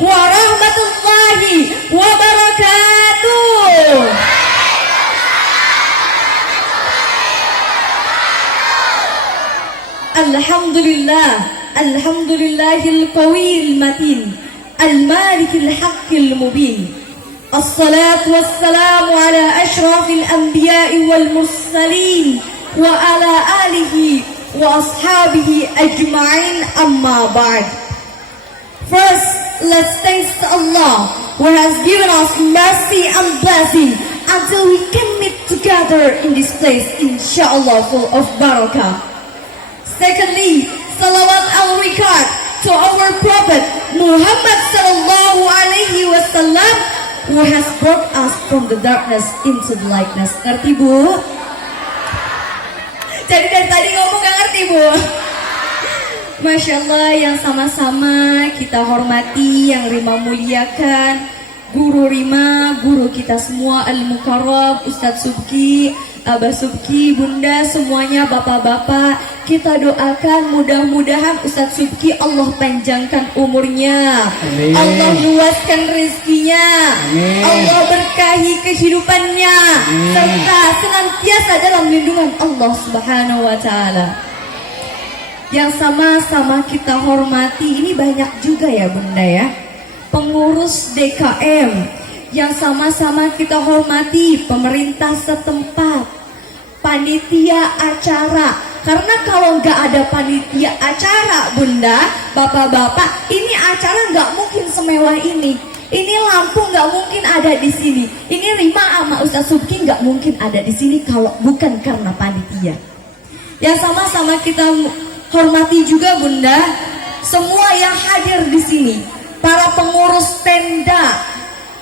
warahmatullahi wabarakatuh. Alhamdulillah, alhamdulillahil qawiyil matin, al-malikil haqqil mubin. Assalatu wassalamu ala ashrafil anbiya'i wal mursalin wa ala alihi wa ashabihi ajma'in, amma ba'd. First, let's thank Allah who has given us mercy and blessing until we can meet together in this place, inshallah, full of barakah. Secondly, salawat al-rikad to our Prophet Muhammad sallallahu alaihi wasallam, who has brought us from the darkness into the lightness. Ngerti, Bu? Jadi dari tadi ngomong gak ngerti, Bu? Masya Allah, yang sama-sama kita hormati, yang Rima muliakan, Guru Rima, guru kita semua, Al-Mukarram, Ustadz Subki, Abah Subki, Bunda, semuanya bapak-bapak, kita doakan mudah-mudahan Ustadz Subki Allah panjangkan umurnya. Amin. Allah luaskan rezekinya. Amin. Allah berkahi kehidupannya. Amin. Serta senantiasa dalam lindungan Allah Subhanahu wa Ta'ala. Yang sama-sama kita hormati, ini banyak juga ya Bunda ya, pengurus DKM, yang sama-sama kita hormati pemerintah setempat, panitia acara. Karena kalau nggak ada panitia acara Bunda, bapak-bapak, ini acara nggak mungkin semewah ini. Ini lampu nggak mungkin ada di sini. Ini Rima sama Ustadz Subki nggak mungkin ada di sini kalau bukan karena panitia. Yang sama-sama kita hormati juga Bunda, semua yang hadir di sini, para pengurus tenda,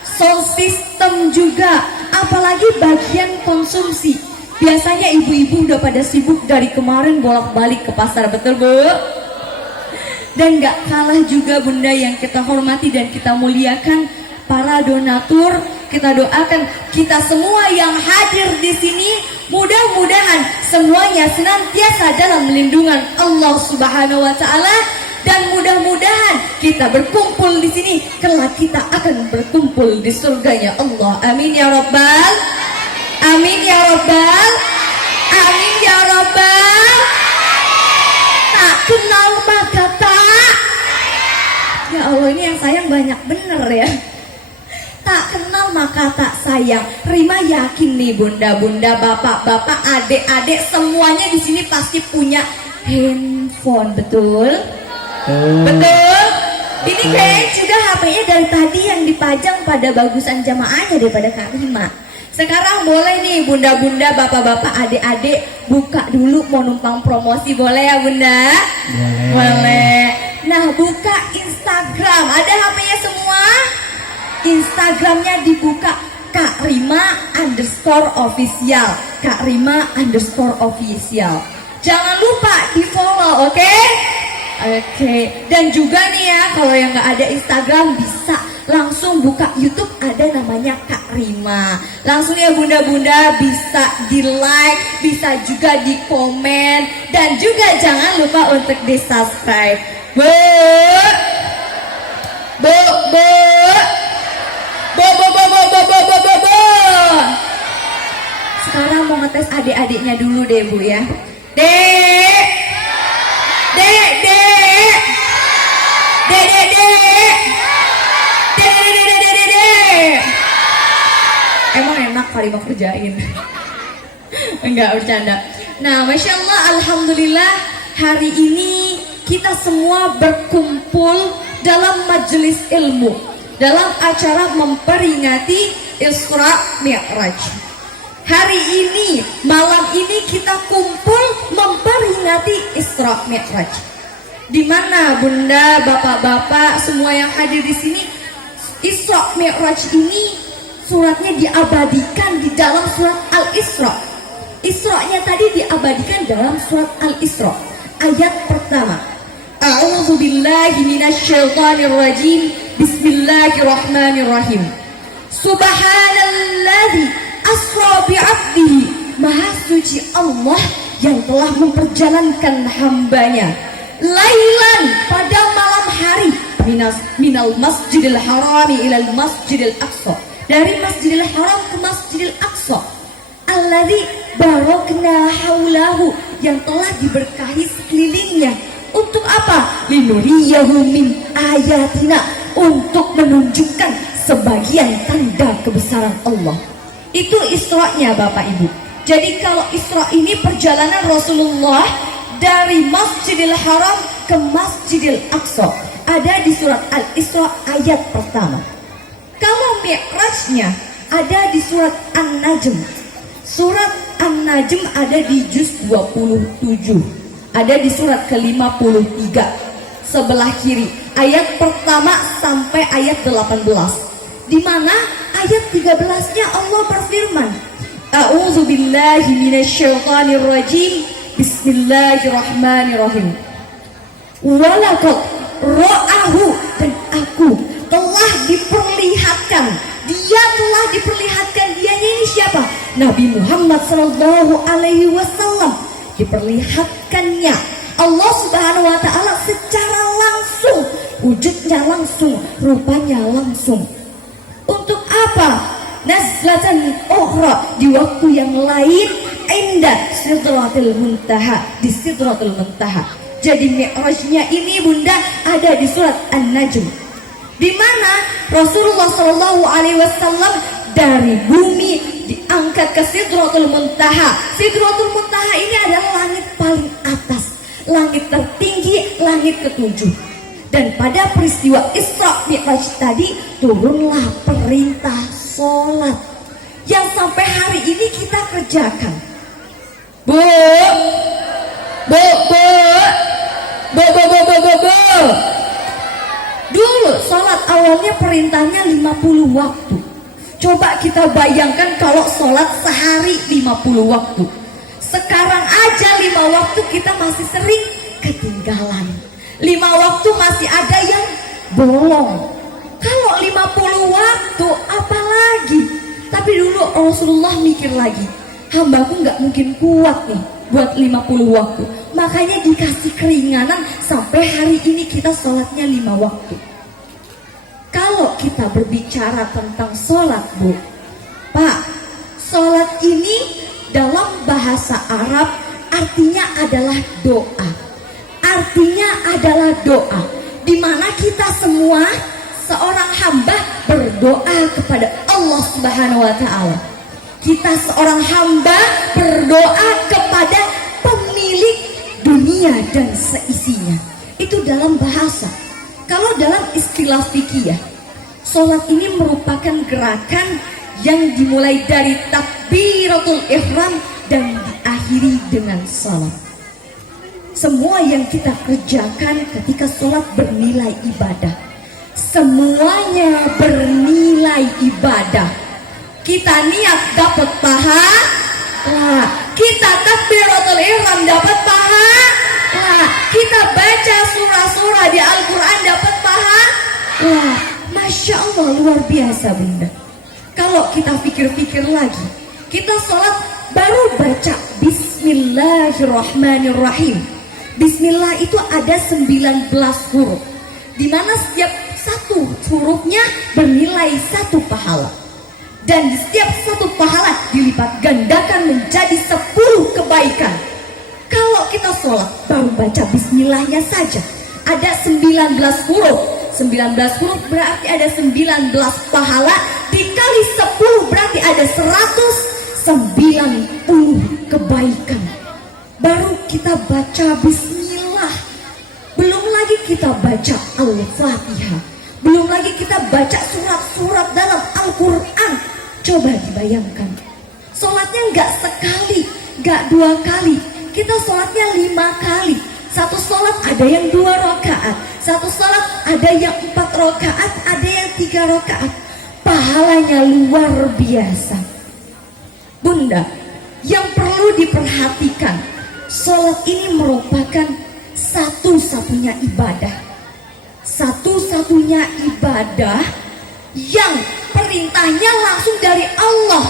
sound system juga, apalagi bagian konsumsi. Biasanya ibu-ibu udah pada sibuk dari kemarin bolak-balik ke pasar, betul Bu? Dan gak kalah juga Bunda yang kita hormati dan kita muliakan, para donatur. Kita doakan kita semua yang hadir di sini, mudah-mudahan semuanya senantiasa dalam lindungan Allah Subhanahu wa Ta'ala, dan mudah-mudahan kita berkumpul di sini kelak kita akan berkumpul di surganya Allah. Amin ya Rabbal, amin ya Rabbal, amin ya Rabbal. Tak kenal maka tak. Ya Allah, ini yang sayang banyak bener ya. Tak kenal maka tak sayang. Rima yakin nih Bunda-bunda, bapak-bapak, adik-adik, semuanya di sini pasti punya handphone, betul? Betul? Ini kayaknya juga HP-nya dari tadi yang dipajang pada bagusan jamaahnya daripada Kak Rima. Sekarang boleh nih Bunda-bunda, bapak-bapak, adik-adik buka dulu, mau numpang promosi, boleh ya Bunda? Boleh. Nah, buka Instagram, ada HP-nya semua? Instagramnya dibuka Kak Rima _official, Kak Rima _official. Jangan lupa di follow, oke? Oke. Dan juga nih ya, kalau yang nggak ada Instagram bisa langsung buka YouTube, ada namanya Kak Rima. Langsung ya Bunda-bunda, bisa di like, bisa juga di komen, dan juga jangan lupa untuk di subscribe. Bu, bu, bu. Sekarang mau ngetes adik-adiknya dulu deh Bu ya. Dek, dek, dek, dek, dek, dek, dek, dek, dek. Emang enak kali mau kerjain. Enggak, bercanda. Nah, Masya Allah, Alhamdulillah, hari ini kita semua berkumpul dalam majelis ilmu, dalam acara memperingati Isra Mi'raj. Hari ini, malam ini kita kumpul memperingati Isra Mi'raj. Di mana Bunda, Bapak-bapak, semua yang hadir di sini, Isra Mi'raj ini suratnya diabadikan di dalam surat Al-Isra. Isra-nya tadi diabadikan dalam surat Al-Isra. Ayat pertama. A'udzu billahi minasyaitonir rajim. Bismillahirrahmanirrahim. Subhanalladzi asra bi'abdihi, maha suci Allah yang telah memperjalankan hambanya, lailan pada malam hari, minas minal masjidil harami ilal masjidil aqsa. Dari Masjidil Haram ke Masjidil Aqsa. Alladzi barakna haulahu, yang telah diberkahi sekelilingnya. Untuk apa? Linuriyahu min ayatina, untuk menunjukkan sebagian tanda kebesaran Allah. Itu Isra-nya Bapak Ibu. Jadi kalau Isra ini perjalanan Rasulullah dari Masjidil Haram ke Masjidil Aqsa. Ada di surat Al-Isra ayat pertama. Kalau Mi'rajnya ada di surat An-Najm. Surat An-Najm ada di juz 27. Ada di surat ke-53 sebelah kiri. Ayat pertama sampai ayat 18. Di mana ayat 13-nya Allah berfirman, A'udzu billahi minasyaitonir rajim. Bismillahirrahmanirrahim. Walaqad ra'ahu, dan aku telah diperlihatkan. Dia telah diperlihatkan. Dianya ini siapa? Nabi Muhammad sallallahu alaihi wasallam. Diperlihatkannya Allah Subhanahu wa taala secara langsung, wujudnya langsung, rupanya langsung. Untuk apa? Nazlatan ukhra, di waktu yang lain, inda sidratil muntaha, di sidratil muntaha. Jadi Mi'rajnya ini Bunda ada di surat An-Najm, di mana Rasulullah Shallallahu Alaihi Wasallam dari bumi diangkat ke Sidratul Muntaha. Sidratul Muntaha ini adalah langit paling atas, langit tertinggi, langit ketujuh. Dan pada peristiwa Isra Mi'raj tadi turunlah perintah sholat yang sampai hari ini kita kerjakan. Bu. Dulu sholat awalnya perintahnya 50 waktu. Coba kita bayangkan kalau sholat sehari 50 waktu. Sekarang aja 5 waktu kita masih sering ketinggalan. 5 waktu masih ada yang bolong. Kalau 50 waktu apalagi. Tapi dulu Rasulullah mikir lagi, hambaku gak mungkin kuat nih buat 50 waktu. Makanya dikasih keringanan sampai hari ini kita sholatnya 5 waktu. Kalau kita berbicara tentang sholat, Bu, Pak, sholat ini dalam bahasa Arab artinya adalah doa. Artinya adalah doa, di mana kita semua seorang hamba berdoa kepada Allah Subhanahu wa taala. Kita seorang hamba berdoa kepada pemilik dunia dan seisinya. Itu dalam bahasa. Kalau dalam istilah fikih, sholat ini merupakan gerakan yang dimulai dari takbiratul ihram dan diakhiri dengan salam. Semua yang kita kerjakan ketika sholat bernilai ibadah. Semuanya bernilai ibadah. Kita niat dapat pahala, kita takbiratul ihram dapat pahala, kita baca surah-surah di Al-Quran dapat pahala. Masya Allah, luar biasa Bunda. Kalau kita pikir-pikir lagi, kita sholat baru baca Bismillahirrahmanirrahim. Bismillah itu ada 19 huruf, di mana setiap satu hurufnya bernilai 1 pahala. Dan di setiap 1 pahala dilipat gandakan menjadi 10 kebaikan. Kalau kita sholat baru baca bismillahnya saja ada 19 huruf. 19 huruf berarti ada 19 pahala, dikali 10 berarti ada 190 kebaikan. Baru kita baca bismillah. Belum lagi kita baca Al-Fatihah. Belum lagi kita baca surat-surat dalam Al-Quran. Coba dibayangkan, sholatnya nggak sekali, nggak 2 kali, kita sholatnya 5 kali. Satu sholat ada yang 2 rakaat, satu sholat ada yang 4 rakaat, ada yang 3 rakaat. Pahalanya luar biasa. Bunda, yang perlu diperhatikan, sholat ini merupakan satu-satunya ibadah. Satu-satunya ibadah yang perintahnya langsung dari Allah.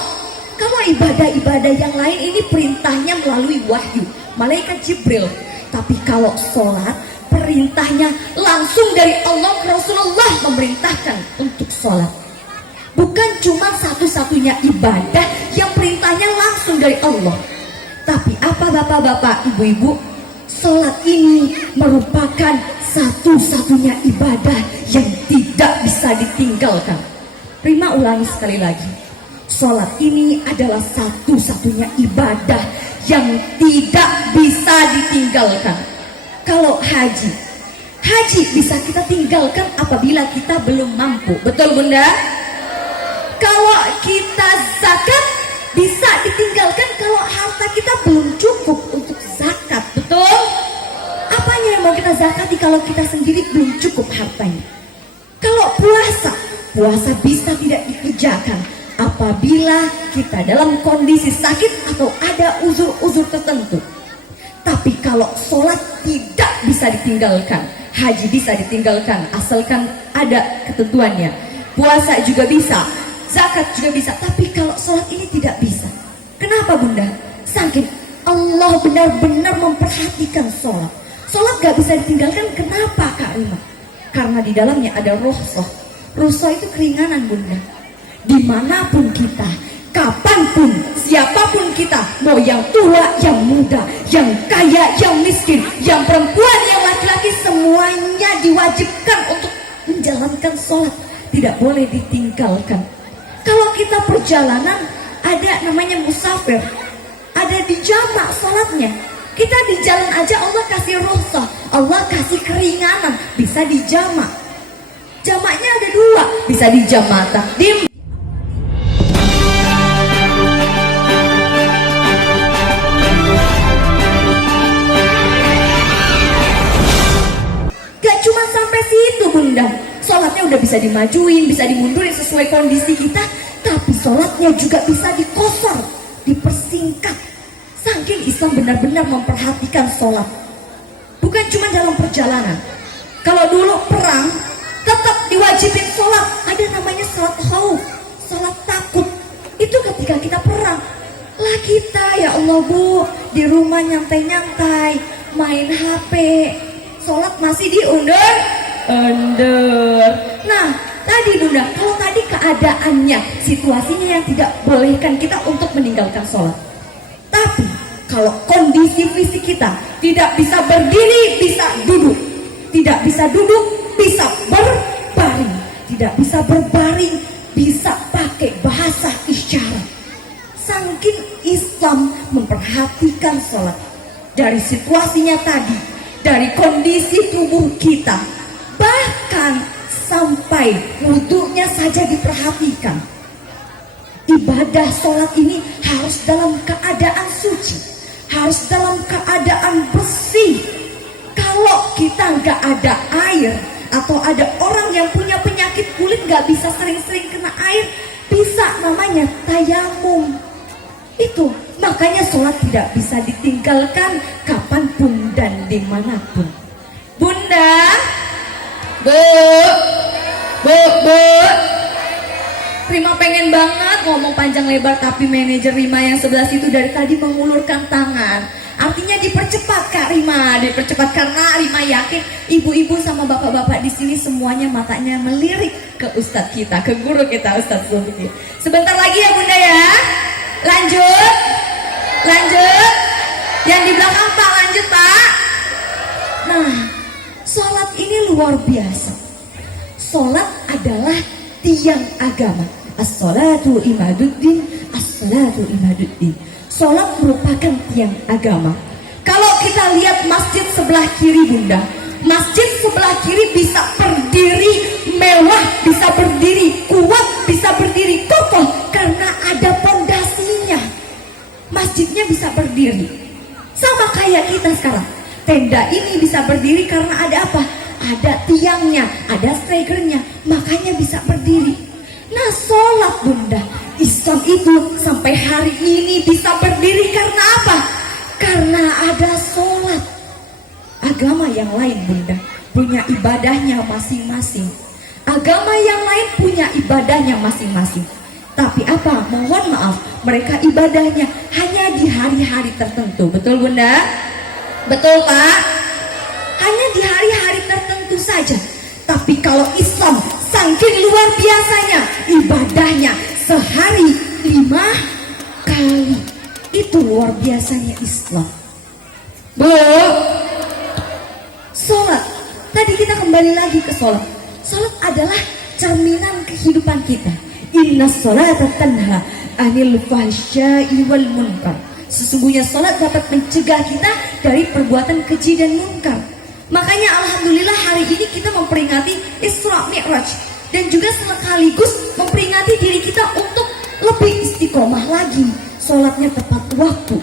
Kalau ibadah-ibadah yang lain ini perintahnya melalui wahyu, malaikat Jibril. Tapi kalau sholat, perintahnya langsung dari Allah. Rasulullah memerintahkan untuk sholat. Bukan cuma satu-satunya ibadah yang perintahnya langsung dari Allah. Tapi apa bapak-bapak, ibu-ibu, sholat ini merupakan satu-satunya ibadah yang tidak bisa ditinggalkan. Rima ulangi sekali lagi. Sholat ini adalah satu-satunya ibadah yang tidak bisa ditinggalkan. Kalau haji bisa kita tinggalkan apabila kita belum mampu. Betul bunda? Kalau kita zakat bisa ditinggalkan kalau harta kita belum cukup untuk zakat. Betul? Apanya yang mau kita zakati kalau kita sendiri belum cukup hartanya? Kalau puasa bisa tidak dikerjakan apabila kita dalam kondisi sakit atau ada uzur-uzur tertentu. Tapi kalau sholat tidak bisa ditinggalkan, haji bisa ditinggalkan asalkan ada ketentuannya. Puasa juga bisa, zakat juga bisa. Tapi kalau sholat ini tidak bisa. Kenapa bunda? Saking Allah benar-benar memperhatikan sholat. Sholat gak bisa ditinggalkan. Kenapa Kak Rima? Karena di dalamnya ada rukhsah. Rukhsah itu keringanan bunda. Dimanapun kita, kapanpun, siapapun kita, mau yang tua, yang muda, yang kaya, yang miskin, yang perempuan, yang laki-laki, semuanya diwajibkan untuk menjalankan sholat. Tidak boleh ditinggalkan. Kalau kita perjalanan, ada namanya musafir, ada di jamak sholatnya. Kita di jalan aja Allah kasih rukhsah, Allah kasih keringanan, bisa di jamak. Jamaknya ada dua, bisa di jamak takdim. Bunda, sholatnya udah bisa dimajuin, bisa dimundurin sesuai kondisi kita, tapi sholatnya juga bisa dikosor, dipersingkat. Saking Islam benar-benar memperhatikan sholat. Bukan cuma dalam perjalanan. Kalau dulu perang, tetap diwajibin sholat. Ada namanya sholat khauf, sholat takut. Itu ketika kita perang. Lah kita, ya Allah bu, di rumah nyantai-nyantai, main HP, sholat masih diundur. Nah, tadi bunda, kalau tadi keadaannya, situasinya yang tidak bolehkan kita untuk meninggalkan sholat. Tapi kalau kondisi fisik kita tidak bisa berdiri, bisa duduk. Tidak bisa duduk, bisa berbaring. Tidak bisa berbaring, bisa pakai bahasa isyarat. Saking Islam memperhatikan sholat. Dari situasinya tadi, dari kondisi tubuh kita, bahkan sampai wudhunya saja diperhatikan. Ibadah sholat ini harus dalam keadaan suci, harus dalam keadaan bersih. Kalau kita nggak ada air, atau ada orang yang punya penyakit kulit nggak bisa sering-sering kena air, bisa namanya tayamum. Itu makanya sholat tidak bisa ditinggalkan kapanpun dan dimanapun. Bunda, Bu, Rima pengen banget ngomong panjang lebar, tapi manajer Rima yang sebelah situ dari tadi mengulurkan tangan. Artinya dipercepat Kak Rima, dipercepat karena Rima yakin ibu-ibu sama bapak-bapak di sini semuanya matanya melirik ke Ustadz kita, ke guru kita Ustadz Zulkifli. Sebentar lagi ya Bunda ya. Lanjut. Yang di belakang Pak, lanjut Pak. Nah, sholat ini luar biasa. Sholat adalah tiang agama. As-sholatu imaduddin, as-sholatu imaduddin. Sholat merupakan tiang agama. Kalau kita lihat masjid sebelah kiri bunda, masjid sebelah kiri bisa berdiri mewah, bisa berdiri kuat, bisa berdiri kokoh karena ada pondasinya. Masjidnya bisa berdiri. Sama kayak kita sekarang. Tenda ini bisa berdiri karena ada apa? Ada tiangnya, ada stegernya, makanya bisa berdiri. Nah, sholat bunda, Islam itu sampai hari ini bisa berdiri karena apa? Karena ada sholat. Agama yang lain bunda punya ibadahnya masing-masing. Agama yang lain punya ibadahnya masing-masing. Tapi apa? Mohon maaf, mereka ibadahnya hanya di hari-hari tertentu. Betul bunda? Betul Pak? Hanya di hari-hari tertentu saja. Tapi kalau Islam saking luar biasanya ibadahnya sehari 5 kali. Itu luar biasanya Islam. Bu, sholat. Tadi kita kembali lagi ke sholat. Sholat adalah cerminan kehidupan kita. Inna sholata tanha anil fahsya'i wal munkar. Sesungguhnya sholat dapat mencegah kita dari perbuatan keji dan munkar. Makanya alhamdulillah hari ini kita memperingati Isra Mi'raj. Dan juga sekaligus memperingati diri kita untuk lebih istiqomah lagi. Sholatnya tepat waktu.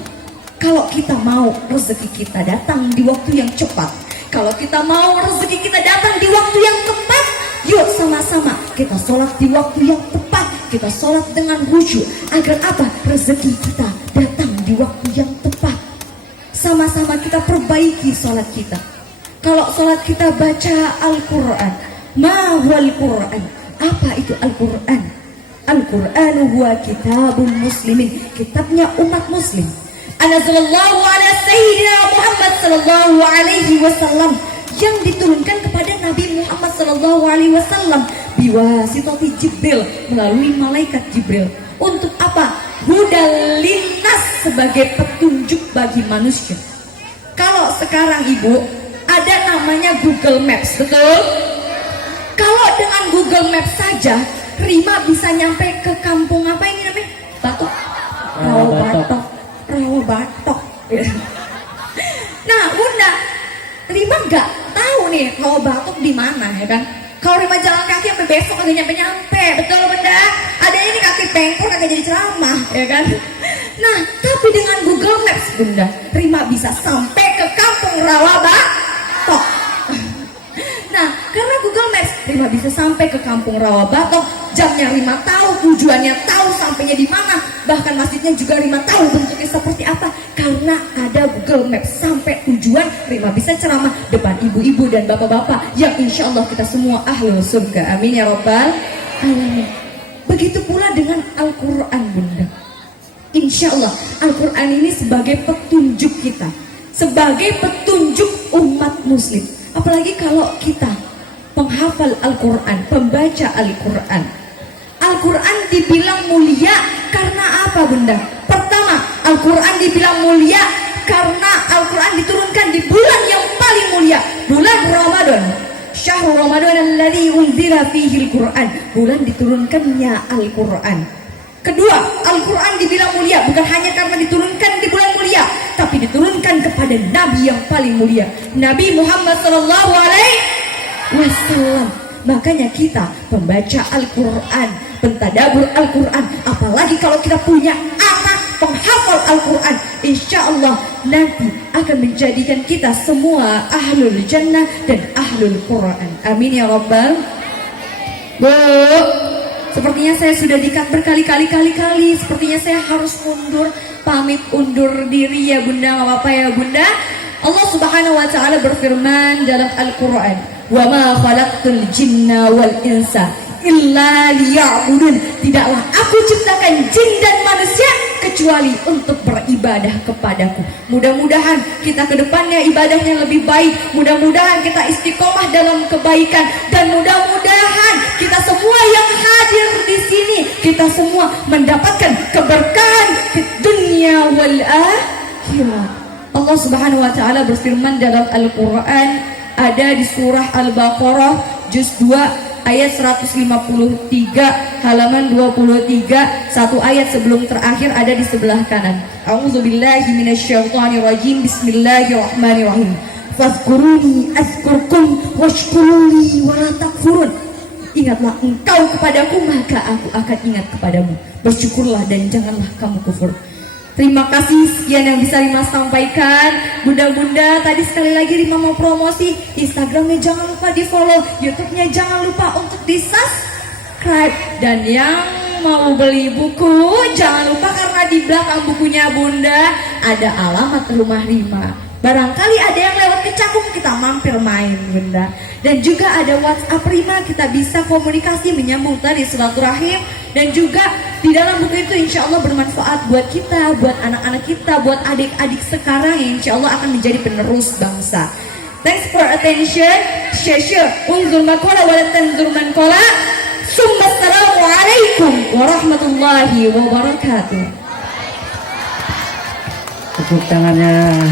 Kalau kita mau rezeki kita datang di waktu yang cepat, kalau kita mau rezeki kita datang di waktu yang tepat, yuk sama-sama kita sholat di waktu yang tepat. Kita sholat dengan khusyuk. Agar apa? Rezeki kita datang di waktu yang tepat. Sama-sama kita perbaiki sholat kita. Kalau sholat kita baca Al-Quran, ma huwal Quran? Apa itu Al-Quran? Al-Quran huwa kitabul muslimin, kitabnya umat muslim. Anazzalallahu ala sayyidina Muhammad sallallahu alaihi wasallam, yang diturunkan kepada Nabi Muhammad sallallahu alaihi wasallam biwasitati Jibril, melalui malaikat Jibril. Untuk apa? Hudal linnas, sebagai petunjuk bagi manusia. Kalau sekarang Ibu ada namanya Google Maps, betul? Kalau dengan Google Maps saja Rima bisa nyampe ke kampung apa ini namanya? Batok. Rawa Batok. Nah, Bunda, Rima nggak tahu nih Rawa Batok di mana, ya kan? Kalau Rima jalan kaki sampai besok kagak nyampe-nyampe, betul Bunda? Adanya ini kaki pengpor kagak jadi ceramah, ya kan? Nah, tapi dengan Google Maps Bunda, Rima bisa sampai ke kampung Rawa Batok. Nah, karena Google Maps, Rima bisa sampai ke kampung Rawa Batok. Jamnya Rima tahu, tujuannya tahu, sampainya di mana. Bahkan masjidnya juga Rima tahu bentuknya seperti apa. Karena ada Google Maps, sampai tujuan Rima bisa ceramah depan ibu-ibu dan bapak-bapak yang insya Allah kita semua ahlul surga. Amin ya robbal alamin. Begitu pula dengan Al-Quran Bunda. Insya Allah Al-Quran ini sebagai petunjuk kita, sebagai petunjuk umat muslim. Apalagi kalau kita penghafal Al-Quran, pembaca Al-Quran. Al-Quran dibilang mulia karena apa Bunda? Pertama, Al-Quran dibilang mulia karena Al-Quran diturunkan di bulan yang paling mulia, bulan Ramadan. Syahrul Ramadan alladzi unzila fihi Al-Quran, bulan diturunkannya Al-Quran. Kedua, Al-Quran dibilang mulia bukan hanya karena diturunkan di bulan mulia, tapi diturunkan kepada Nabi yang paling mulia, Nabi Muhammad sallallahu alaihi wasallam. Makanya kita membaca Al-Quran, pentadabur Al-Quran, apalagi kalau kita punya anak penghafal Al-Quran, insya Allah nanti akan menjadikan kita semua ahlul jannah dan ahlul Quran. Amin ya rabbal. Bu, sepertinya saya sudah dikat berkali-kali. Sepertinya saya harus mundur, pamit undur diri ya Bunda, nggak apa-apa ya Bunda. Allah Subhanahu wa taala berfirman dalam Al-Quran, "Wa ma khalaqtul jinna wal insa illa liya'budun." Tidaklah aku ciptakan jin dan manusia kecuali untuk beribadah kepadaku. Mudah-mudahan kita ke depannya ibadahnya lebih baik. Mudah-mudahan kita istiqomah dalam kebaikan, dan mudah-mudahan kita semua yang hadir di sini, kita semua mendapatkan keberkahan di dunia wal akhirah. Allah Subhanahu wa taala berfirman dalam Al-Quran, ada di surah Al-Baqarah juz 2 ayat 153 halaman 23, satu ayat sebelum terakhir ada di sebelah kanan. A'udzubillahi minasyaitonirrajim. Bismillahirrahmanirrahim. Fadhkuruni azkurkum washkuruli wa la takfurun. Ingatlah engkau kepadaku, maka aku akan ingat kepadamu. Bersyukurlah dan janganlah kamu kufur. Terima kasih, sekian yang bisa Rima sampaikan. Bunda-bunda, tadi sekali lagi Rima mau promosi Instagramnya, jangan lupa di follow, YouTube-nya jangan lupa untuk di subscribe. Dan yang mau beli buku, jangan lupa karena di belakang bukunya Bunda ada alamat rumah Rima. Barangkali ada yang lewat ke Cakung, kita mampir main Bunda. Dan juga ada WhatsApp Rima, kita bisa komunikasi, menyambung tadi silaturahim. Dan juga di dalam buku itu insya Allah bermanfaat buat kita, buat anak-anak kita, buat adik-adik sekarang yang insya Allah akan menjadi penerus bangsa. Thanks for attention. Share. Unzur makola wa tanzur man kola. Assalamualaikum warahmatullahi wabarakatuh. Tepuk tangannya.